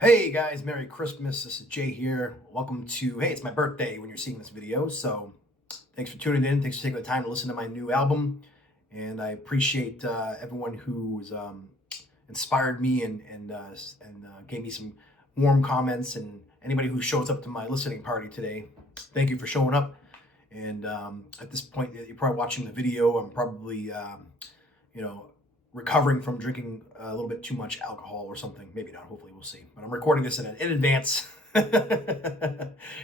Hey guys, Merry Christmas. This is Jay here. Welcome to, hey, it's my birthday when you're seeing this video. So thanks for tuning in. Thanks for taking the time to listen to my new album. And I appreciate everyone who's inspired me and gave me some warm comments, and anybody who shows up to my listening party today. Thank you for showing up. And at this point, you're probably watching the video. I'm probably, you know, recovering from drinking a little bit too much alcohol or something. Maybe not. Hopefully, we'll see. But I'm recording this in advance because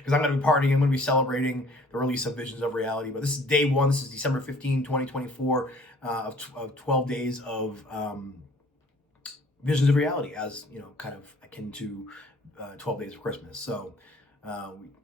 I'm going to be partying. I'm going to be celebrating the release of Visions of Reality. But this is day one. This is December 15, 2024, of 12 days of Visions of Reality, as you know, kind of akin to 12 days of Christmas. So,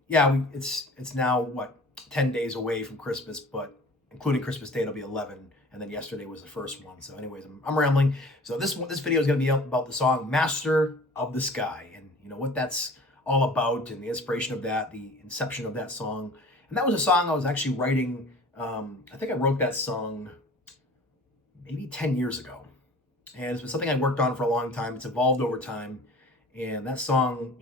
it's now what 10 days away from Christmas, but including Christmas Day, it'll be 11. And then yesterday was the first one. So, anyways, I'm rambling. So this video is going to be about the song "Master of the Sky," and you know what that's all about, and the inspiration of that, the inception of that song. And that was a song I was actually writing. I think I wrote that song maybe 10 years ago, and it's been something I worked on for a long time. It's evolved over time, and that song,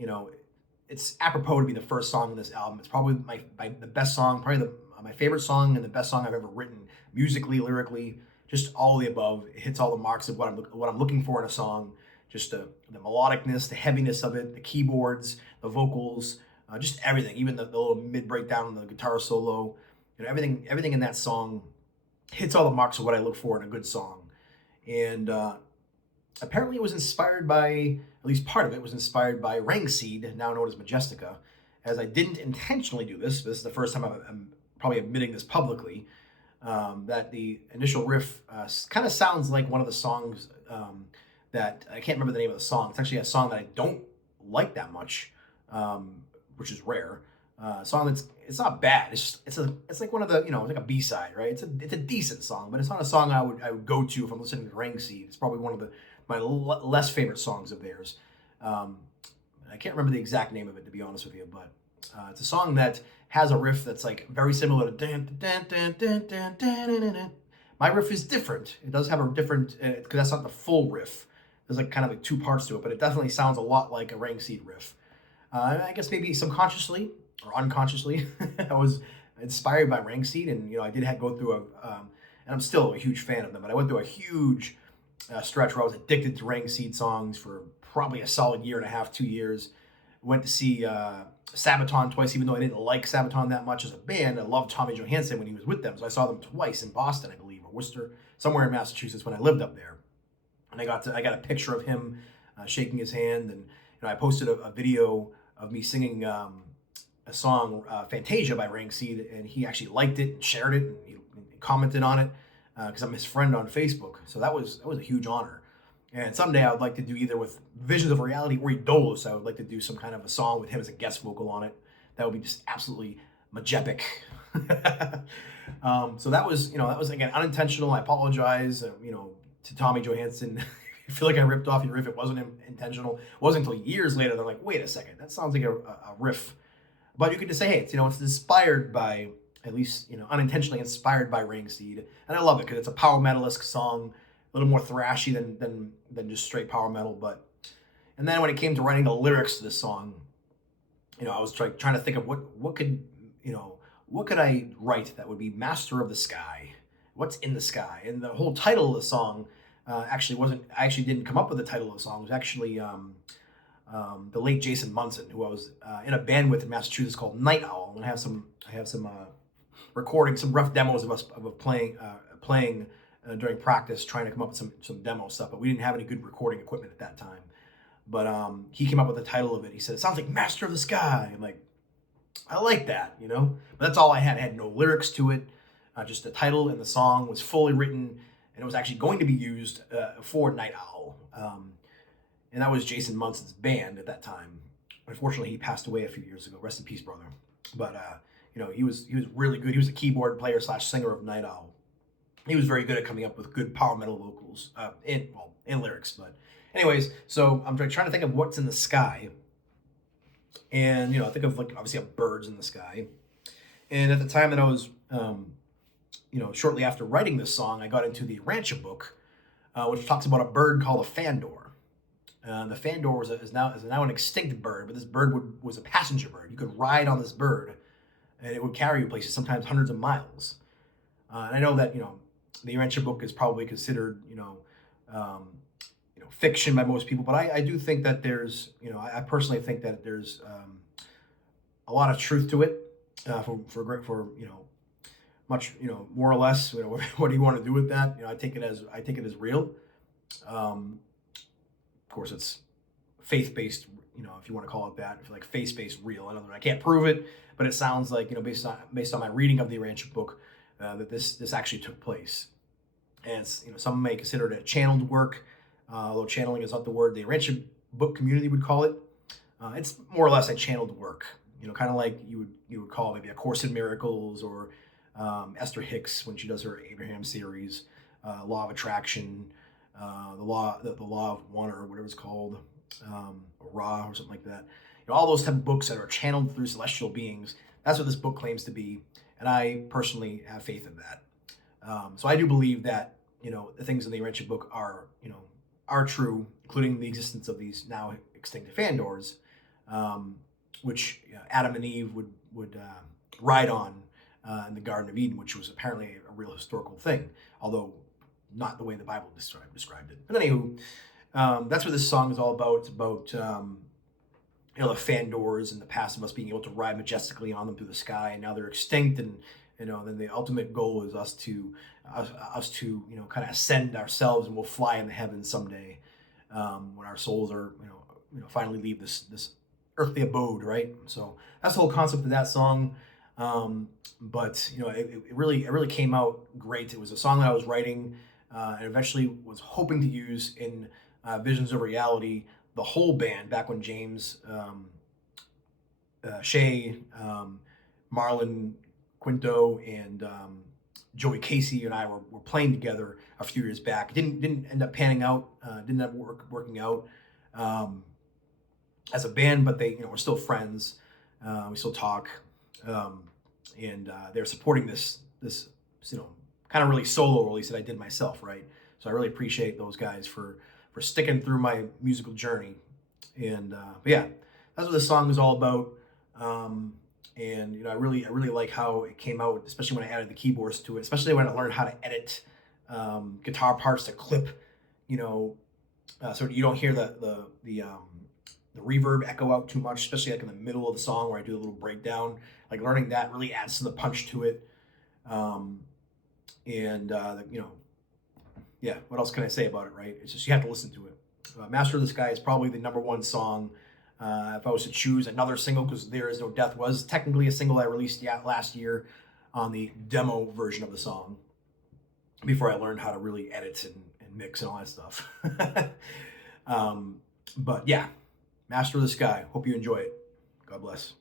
it's apropos to be the first song in this album. It's probably the best song, probably my favorite song and the best song I've ever written, musically, lyrically, just all of the above. It hits all the marks of what I'm looking for in a song. Just the melodicness, the heaviness of it, the keyboards, the vocals, just everything. Even the little mid breakdown and the guitar solo, everything in that song hits all the marks of what I look for in a good song. And apparently it was inspired by, at least part of it was inspired by Rangseed, now known as Majestica. As I didn't intentionally do this, this is the first time I'm probably admitting this publicly, that the initial riff kind of sounds like one of the songs that, I can't remember the name of the song. It's actually a song that I don't like that much, which is rare. A song it's not bad. It's like one of the, it's like a B-side, right? It's a decent song, but it's not a song I would go to if I'm listening to Rangseed. It's probably one of my less favorite songs of theirs. I can't remember the exact name of it, to be honest with you, but it's a song that has a riff that's like very similar to dan, dan, dan, dan, dan, dan, dan, dan. My riff is different. It does have a different, because that's not the full riff. There's like kind of like two parts to it, but it definitely sounds a lot like a Rangseed riff. I guess maybe subconsciously or unconsciously, I was inspired by Rangseed, and I did go through and I'm still a huge fan of them, but I went through a huge stretch where I was addicted to Rangseed songs for probably a solid year and a half, 2 years. Went to see Sabaton twice, even though I didn't like Sabaton that much as a band. I loved Tommy Johansson when he was with them, so I saw them twice in Boston, I believe, or Worcester, somewhere in Massachusetts when I lived up there. And I got a picture of him shaking his hand, and I posted a video of me singing a song, Fantasia by Rangseed, and he actually liked it and shared it, and he commented on it because I'm his friend on Facebook. So that was a huge honor. And someday I would like to do either with Visions of Reality or Idolus. I would like to do some kind of a song with him as a guest vocal on it. That would be just absolutely majepic. So that was again unintentional. I apologize, to Tommy Johansson. I feel like I ripped off your riff. It wasn't intentional. It wasn't until years later that I'm like, wait a second, that sounds like a riff. But you could just say, hey, it's inspired by, at least unintentionally inspired by Rangseed, and I love it because it's a power metal-esque song, a little more thrashy than just straight power metal. But and then when it came to writing the lyrics to this song, I was trying to think of what could I write that would be Master of the Sky? What's in the sky? And the whole title of the song actually wasn't. I actually didn't come up with the title of the song. It was actually the late Jason Munson, who I was in a band with in Massachusetts called Night Owl. And I have some recording, some rough demos of us playing during practice, trying to come up with some demo stuff. But we didn't have any good recording equipment at that time. But he came up with the title of it. He said, "It sounds like Master of the Sky." I'm like, I like that, But that's all I had. I had no lyrics to it. Just the title, and the song was fully written, and it was actually going to be used for Night Owl. And that was Jason Munson's band at that time. Unfortunately, he passed away a few years ago. Rest in peace, brother. But he was really good. He was a keyboard player / singer of Night Owl. He was very good at coming up with good power metal vocals in lyrics. But anyways, so I'm trying to think of what's in the sky, and I think of like obviously birds in the sky. And at the time that I was shortly after writing this song, I got into the Rancha book, which talks about a bird called a Fandor. The Fandor is now an extinct bird, but this bird was a passenger bird. You could ride on this bird, and it would carry you places, sometimes hundreds of miles. And I know that the Urantia book is probably considered fiction by most people, but I do think that there's I personally think that there's a lot of truth to it. For much more or less what do you want to do with that? I take it as real. Of course, it's faith-based, if you want to call it that, if like faith-based real. In other words, I can't prove it, but it sounds like, based on my reading of the Urantia book, that this actually took place. And some may consider it a channeled work, although channeling is not the word the Urantia book community would call it. It's more or less a channeled work, kind of like you would call maybe A Course in Miracles, or Esther Hicks when she does her Abraham series, Law of Attraction, the law of one, or whatever it's called, or Ra, or something like that. All those type of books that are channeled through celestial beings. That's what this book claims to be, and I personally have faith in that. So I do believe that the things in the Urantia book are true, including the existence of these now extinct Fandors, which Adam and Eve would ride on in the Garden of Eden, which was apparently a real historical thing, although not the way the Bible described it. But anywho, that's what this song is all about. It's about the Fandors and the past of us being able to ride majestically on them through the sky, and now they're extinct, and then the ultimate goal is us to kind of ascend ourselves, and we'll fly in the heavens someday, when our souls are finally leave this earthly abode, right? So that's the whole concept of that song. But it really came out great. It was a song that I was writing, and eventually was hoping to use in Visions of Reality, the whole band, back when James, Shay, Marlon Quinto, and Joey Casey and I were playing together a few years back. It didn't end up panning out, didn't end up working out as a band, but we're still friends. We still talk, and they're supporting this kind of really solo release that I did myself, right? So I really appreciate those guys for sticking through my musical journey. And but yeah, that's what this song is all about. And I really like how it came out, especially when I added the keyboards to it, especially when I learned how to edit guitar parts to clip, so you don't hear the reverb echo out too much, especially like in the middle of the song where I do a little breakdown. Like, learning that really adds to the punch to it. Yeah, what else can I say about it, right? It's just you have to listen to it. Master of the Sky is probably the #1 song. If I was to choose another single, because There Is No Death was technically a single I released last year on the demo version of the song, before I learned how to really edit and mix and all that stuff. But yeah, Master of the Sky. Hope you enjoy it. God bless.